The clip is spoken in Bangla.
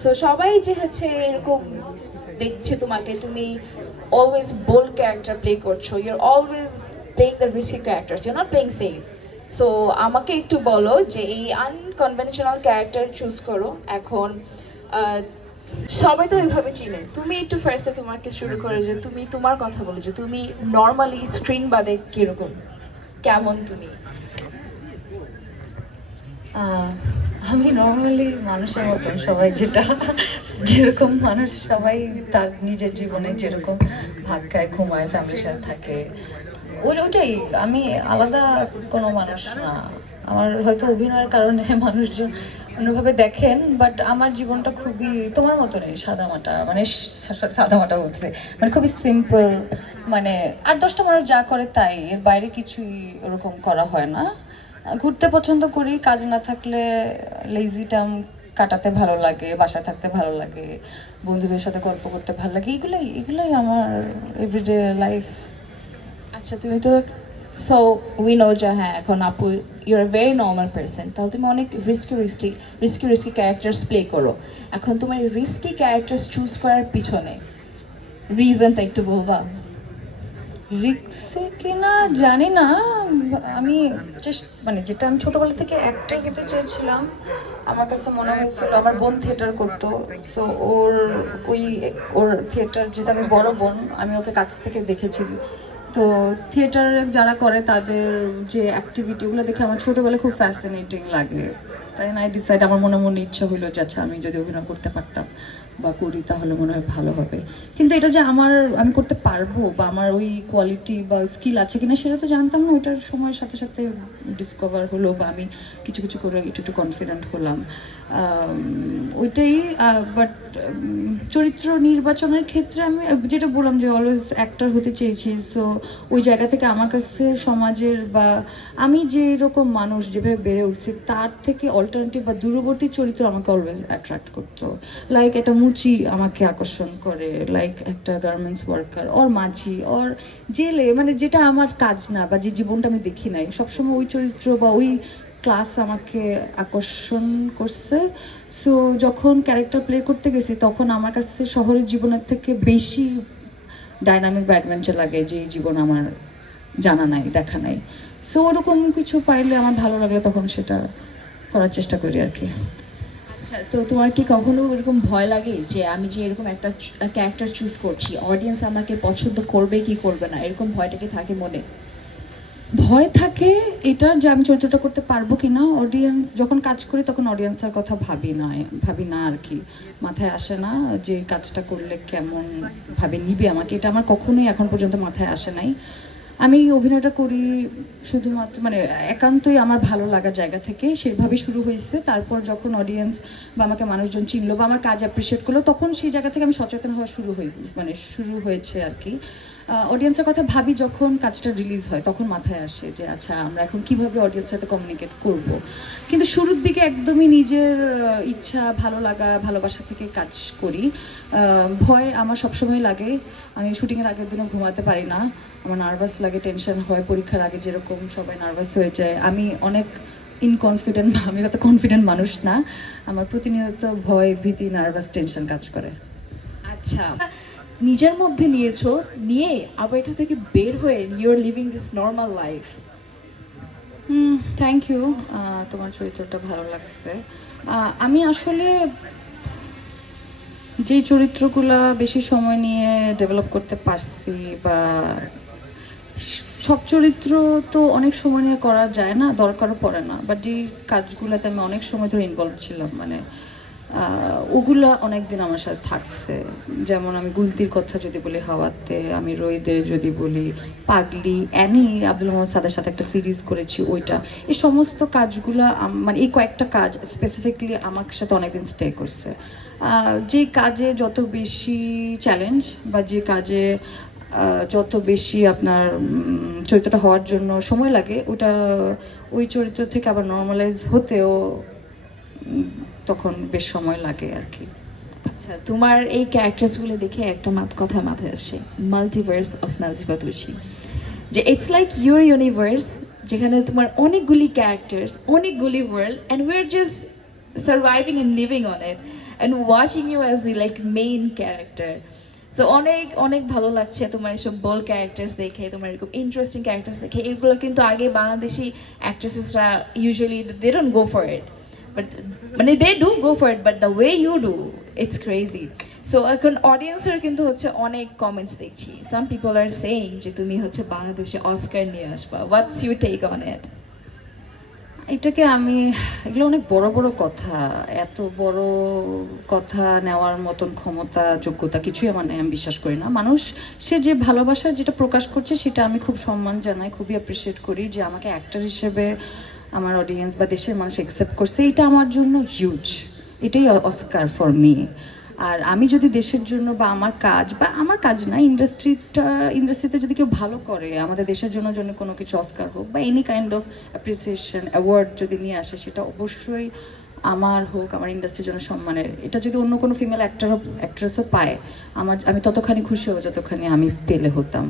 সো সবাই যে হচ্ছে এরকম দেখছে তোমাকে, তুমি অলওয়েজ বোল্ড ক্যারেক্টার প্লে করছো, your always playing the risky characters, your not playing safe. So আমাকে একটু বলো যে এই আনকনভেনশনাল ক্যারেক্টার চুজ করো এখন, আহ, সবাই তো ওইভাবে চিনে, তুমি একটু ফার্স্টে তোমাকে শুরু করে যে তুমি তোমার কথা বলো যে তুমি নর্মালি স্ক্রিন বাদে কিরকম, কেমন তুমি? আহ, আমি নর্মালি মানুষের মতন, সবাই যেটা যেরকম মানুষ সবাই তার নিজের জীবনে যেরকম ভাত খায়, ঘুমায়, ফ্যামিলির সাথে থাকে, ওটাই। আমি আলাদা কোনো মানুষ না। আমার হয়তো অভিনয়ের কারণে মানুষজন অন্যভাবে দেখেন, বাট আমার জীবনটা খুবই তোমার মতনই সাদামাটা, মানে সাদামাটা বলছে, মানে খুবই সিম্পল। মানে 8-10টা মানুষ যা করে তাই, এর বাইরে কিছুই ওরকম করা হয় না। ঘুরতে পছন্দ করি, কাজ না থাকলে লেজি টাইম কাটাতে ভালো লাগে, বাসায় থাকতে ভালো লাগে, বন্ধুদের সাথে গল্প করতে ভালো লাগে, এগুলোই এগুলোই আমার এভরিডে লাইফ। আচ্ছা তুমি তো, সো উই নো যে হ্যাঁ এখন আপু your a very normal person, তাহলে তুমি অনেক রিস্কি ক্যারেক্টার্স প্লে করো। এখন তোমার রিস্কি ক্যারেক্টার্স চুজ করার পিছনে রিজনটা একটু বলবা? রিক্সে কিনা জানি না। আমি মানে যেটা আমি ছোটবেলা থেকে অ্যাক্টর হতে চেয়েছিলাম, আমার কাছে মনে হয়েছিল, আমার বোন থিয়েটার করতো, সো ওই ওর থিয়েটার, যেটা আমি বড় বোন, আমি ওকে কাছ থেকে দেখেছি। তো থিয়েটার যারা করে তাদের যে অ্যাক্টিভিটিগুলো দেখে আমার ছোটবেলায় খুব ফ্যাসিনেটিং লাগে। তাই না, আই ডিসাইড, আমার মনে মনে ইচ্ছা হইলো যে আচ্ছা আমি যদি অভিনয় করতে পারতাম বা করি তাহলে মনে হয় ভালো হবে। কিন্তু এটা যে আমি করতে পারবো বা আমার ওই কোয়ালিটি বা স্কিল আছে কিনা সেটা তো জানতাম না, ওইটার সময়ের সাথে সাথে ডিসকভার হলো, বা আমি কিছু কিছু করে একটু একটু কনফিডেন্ট হলাম। ওইটাই। বাট চরিত্র নির্বাচনের ক্ষেত্রে আমি যেটা বললাম যে অলওয়েজ অ্যাক্টর হতে চেয়েছি, সো ওই জায়গা থেকে আমার কাছে সমাজের বা আমি যে এরকম মানুষ যেভাবে বেড়ে উঠছি তার থেকে অল্টারনেটিভ বা দূরবর্তী চরিত্র আমাকে অলওয়েজ অ্যাট্রাক্ট করতো। লাইক একটা মুচি আমাকে আকর্ষণ করে, লাইক একটা গার্মেন্টস ওয়ার্কার ওর মাঝি ওর জেলে, মানে যেটা আমার কাজ না বা যে জীবনটা আমি দেখি নাই, সবসময় ওই চরিত্র বা ওই ক্লাস আমাকে আকর্ষণ করছে। সো যখন ক্যারেক্টার প্লে করতে গেছি তখন আমার কাছে শহরের জীবনের থেকে বেশি ডাইনামিক বা অ্যাডভেঞ্চার লাগে, যে জীবন আমার জানা নাই, দেখা নাই। সো ওরকম কিছু পাইলে আমার ভালো লাগলে তখন সেটা করার চেষ্টা করি আর কি। আচ্ছা তো তোমার কি কখনো এরকম ভয় লাগে যে আমি যে এরকম একটা ক্যারেক্টার চুজ করছি, অডিয়েন্স আমাকে পছন্দ করবে কি করবে না, এরকম ভয়টা কি থাকে মনে? ভয় থাকে এটার যে আমি চরিত্রটা করতে পারবো কি না। অডিয়েন্স যখন কাজ করি তখন অডিয়েন্সের কথা ভাবি না আর কি, মাথায় আসে না যে কাজটা করলে কেমন ভাবে নিবে আমাকে, এটা আমার কখনোই এখন পর্যন্ত মাথায় আসে নাই। আমি অভিনয়টা করি শুধুমাত্র মানে একান্তই আমার ভালো লাগার জায়গা থেকে, সেভাবেই শুরু হয়েছে। তারপর যখন অডিয়েন্স বা আমাকে মানুষজন চিনলো বা আমার কাজ অ্যাপ্রিসিয়েট করলো, তখন সেই জায়গা থেকে আমি সচেতন হওয়া শুরু হয়েছে আর কি। অডিয়েন্সের কথা ভাবি যখন কাজটা রিলিজ হয়, তখন মাথায় আসে যে আচ্ছা আমরা এখন কিভাবে অডিয়েন্সের সাথে কমিউনিকেট করব। কিন্তু শুরুর দিকে একদমই নিজের ইচ্ছা, ভালো লাগা, ভালোবাসা থেকে কাজ করি। ভয় আমার সবসময় লাগে। আমি শুটিংয়ের আগের দিনও ঘুমাতে পারি না, আমার নার্ভাস লাগে, টেনশন হয়। পরীক্ষার আগে যেরকম সবাই নার্ভাস হয়ে যায়, আমি অনেক ইনকনফিডেন্ট, আমি অত কনফিডেন্ট মানুষ না। আমার প্রতিনিয়ত ভয়, ভীতি, নার্ভাস, টেনশন কাজ করে। আচ্ছা, নিজের মধ্যে নিয়েছো, নিয়ে আবার এটা থেকে বের হয়ে your living this normal life. Thank you. তোমার চরিত্রটা ভালো লাগছে। আমি আসলে যে চরিত্রগুলা বেশি সময় নিয়ে ডেভেলপ করতে পারছি, বা সব চরিত্র তো অনেক সময় নিয়ে করা যায় না, দরকারও পড়ে না, বাট যে কাজগুলোতে আমি অনেক সময় ধরে ইনভলভ ছিলাম, মানে ওগুলা অনেকদিন আমার সাথে থাকছে। যেমন আমি গুলতির কথা যদি বলি, হাওয়াতে, আমি রইদে যদি বলি, পাগলি, অ্যানি, আব্দুল মোহাম্মদ সাদের সাথে একটা সিরিজ করেছি, ওইটা, এই সমস্ত কাজগুলা মানে এই কয়েকটা কাজ স্পেসিফিকলি আমার সাথে অনেকদিন স্টে করছে। যে কাজে যত বেশি চ্যালেঞ্জ বা যে কাজে যত বেশি আপনার চরিত্রটা হওয়ার জন্য সময় লাগে, ওই চরিত্র থেকে আবার নর্মালাইজ হতেও তখন বেশ সময় লাগে আর কি। আচ্ছা তোমার এই ক্যারেক্টারসগুলো দেখে একটা কথা মাথায় আসে, মাল্টিভার্স অফ নাজিফা তুলসী, যে ইটস লাইক ইউর ইউনিভার্স, যেখানে তোমার অনেকগুলি ক্যারেক্টার্স, অনেকগুলি world, and we are just surviving and living on it. and watching you as the like main character. So অনেক অনেক ভালো লাগছে তোমার এসব বল ক্যারেক্টার্স দেখে, তোমার এরকম ইন্টারেস্টিং ক্যারেক্টার্স দেখে। এগুলো কিন্তু আগে বাংলাদেশি অ্যাক্ট্রেসেসরা usually they don't go for it, but মানে they do go for it, but the way you do it's crazy. So এখন অডিয়েন্সের কিন্তু হচ্ছে অনেক কমেন্টস দেখছি, সাম পিপল আর সেইং যে তুমি হচ্ছে বাংলাদেশে অস্কার নিয়ে আসবা। What's your take on it? এটাকে আমি, এগুলো অনেক বড় বড় কথা, এত বড় কথা নেওয়ার মতন ক্ষমতা যোগ্যতা কিছুই আমার নেই, আমি বিশ্বাস করি না। মানুষ সে যে ভালোবাসা যেটা প্রকাশ করছে সেটা আমি খুব সম্মান জানাই, খুবই অ্যাপ্রিসিয়েট করি যে আমাকে অ্যাক্টর হিসেবে আমার অডিয়েন্স বা দেশের মানুষ অ্যাকসেপ্ট করছে, এটা আমার জন্য হিউজ, এটাই অস্কার ফর মি। আর আমি যদি দেশের জন্য বা আমার কাজ না, ইন্ডাস্ট্রিতে যদি কেউ ভালো করে আমাদের দেশের জন্য কোনো কিছু অস্কার হোক বা any kind of appreciation award যদি নিয়ে আসে, সেটা অবশ্যই আমার হোক, আমার ইন্ডাস্ট্রির জন্য সম্মানের। এটা যদি অন্য কোনো ফিমেল অ্যাক্ট্রেসও পায়, আমি ততখানি খুশি হব যতখানি আমি পেলে হতাম।